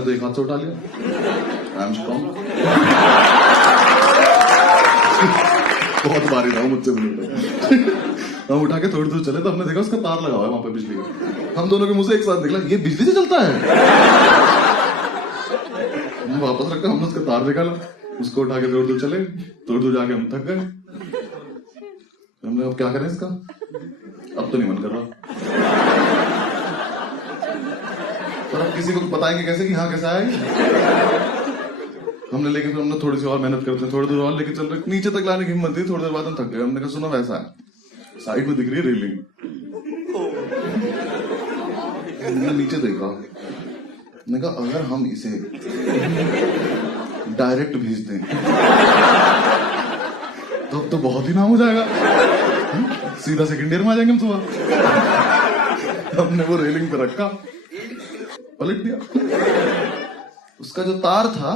तो एक हाथ से उठा लिया। I am strong. बहुत भारी था मुझसे मिलकर। हम उठा के थोड़ी दूर चले तो हमने देखा उसका तार लगा हुआ है वहां पे बिजली का। हम दोनों के मुंह से एक साथ निकला, ये बिजली से चलता है। हम वापस रखा, हमने उसका तार निकाला, उसको उठा के थोड़ी दूर चले। थोड़ी दूर जाके हम थक गए। हमने अब क्या करें इसका, अब तो नहीं मन कर रहा। पर अब किसी को तो बताएंगे कैसे कि हाँ कैसा है। हमने लेकिन फिर हमने थोड़ी सी और मेहनत करते हैं, थोड़ी दूर और लेके चल रहे, नीचे तक लाने की हिम्मत थी। थोड़ी देर बाद हम थक गए। हमने कहा सुनो वैसा है, साइड में दिख रही है रेलिंग। हमने नीचे देखा, मैंने कहा अगर हम इसे डायरेक्ट भेज दें तो अब तो बहुत ही नाम हो जाएगा। सीधा सेकंड ईयर में आ जाएंगे हम सुबह। हमने वो रेलिंग पे रखा, पलट दिया। उसका जो तार था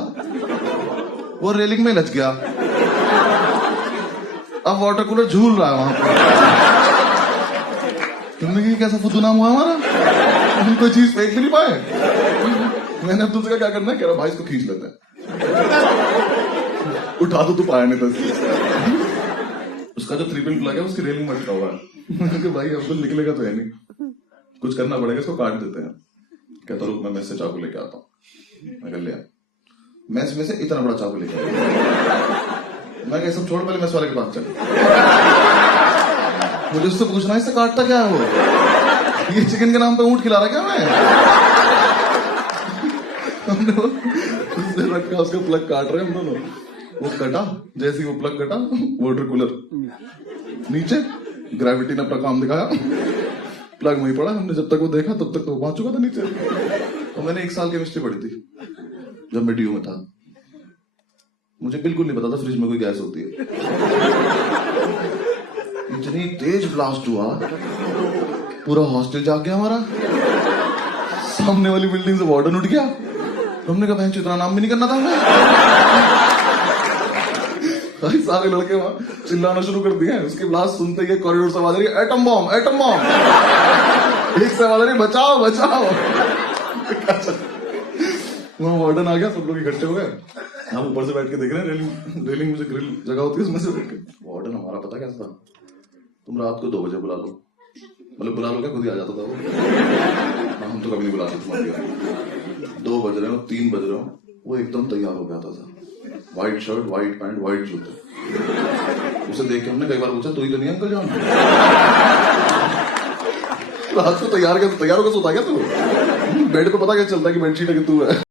वो रेलिंग में लच गया। अब वाटर कूलर झूल रहा है वहां पर। तुमने कहा कैसा फुद्दू नाम हुआ हमारा, हम कोई चीज फेंक भी नहीं पाए। मैंने अब दूसरे का क्या करना है, कह रहा भाई इसको खींच लेते हैं। उठा तो तू पाया नहीं था। उसका जो 3 पिन प्लग है उसकी रेलिंग में अटका हुआ है। भाई अब तो निकलेगा तो है नहीं, कुछ करना पड़ेगा, इसको काट देते हैं। कहता रुक मैं मेस से चाकू लेके आता हूँ। मैं कर लिया, मैस में से इतना बड़ा चाकू लेके आया। मैं कह सब छोड़, पहले मैस वाले के पास चल। मुझे उससे पूछना इससे काटता क्या है वो, ये चिकन के नाम पे ऊंट खिला रहा क्या मैं। हमने उससे रखा, उसका प्लग काट रहे हम दोनों। वो कटा, जैसे ही वो प्लग कटा वाटर कूलर नीचे, ग्रेविटी ने अपना काम दिखाया, प्लग वहीं पड़ा। हमने जब तक वो देखा तब तक तो पहुंच चुका था नीचे। तो मैंने 1 साल केमिस्ट्री पढ़ी थी जब मैं ड्यू में था। मुझे बिल्कुल नहीं पता था फ्रिज में कोई गैस होती है। इतनी तेज ब्लास्ट हुआ, पूरा हॉस्टल जाग गया हमारा। सामने वाली बिल्डिंग से वार्डन उठ गया। हमने कहा बहन इतना नाम भी नहीं करना था हमें। सारे लड़के वहां चिल्लाना शुरू कर दिए। उसकी ब्लास्ट सुनते ही कॉरिडोर से आवाज आ रही है, एटम बॉम्ब एटम बॉम्ब। एक से आवाज आ रही है, बचाओ बचाओ। वहां वार्डन आ गया, सब लोग इकट्ठे हो गए। हम ऊपर से बैठ के देख रहे हैं, रेलिंग में से ग्रिल जगह होती है उसमें से बैठ के। वार्डन हमारा पता कैसा था, तुम रात को 2 बजे बुला लो, मतलब बुला लो क्या, खुद ही आ जाता था वो। हम तो कभी नहीं बुलाते तुम्हारे। 2 बज रहे हो, 3 बज रहे हो, वो एकदम तैयार हो गया था। White shirt, white pant, white जूते। उसे देख के हमने कई बार पूछा तू ही तो नहीं अंकल जान। रात को तैयार होकर सोता क्या तू? बेड पे पता क्या चलता है कि बेडशीट है कि तू है।